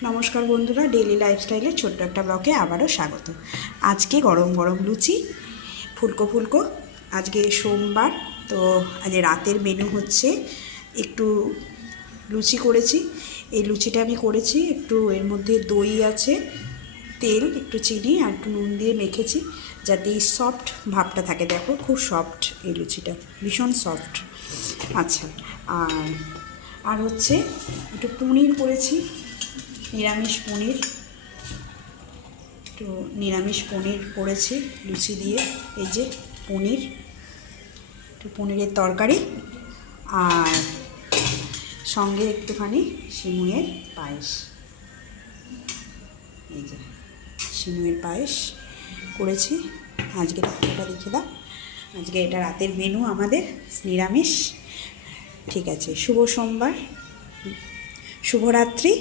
নমস্কার বন্ধুরা, ডেইলি লাইফস্টাইলের ছোট্ট একটা ব্লগে আবারও স্বাগত। আজকে গরম গরম লুচি, ফুলকো ফুলকো। আজকে সোমবার, তো আজ রাতের মেনু হচ্ছে একটু লুচি করেছি। এই লুচিটা আমি করেছি একটু, এর মধ্যে দই আছে, তেল, একটু চিনি আর একটু নুন দিয়ে মেখেছি যাতে এই সফট ভাবটা থাকে। দেখো খুব সফট এই লুচিটা, ভীষণ সফট। আচ্ছা, আর হচ্ছে একটু পনির করেছি, নিরামিষ পনির। একটু নিরামিষ পনির করেছি লুচি দিয়ে। এই যে পনির, একটু পনিরের তরকারি, আর সঙ্গে একটুখানি সিমুয়ের পায়েস। এই যে সিমুয়ের পায়েস করেছি। আজকে এটা দেখে দাও, আজকে এটা রাতের মেনু আমাদের নিরামিষ। ঠিক আছে, শুভ সোমবার, শুভরাত্রি।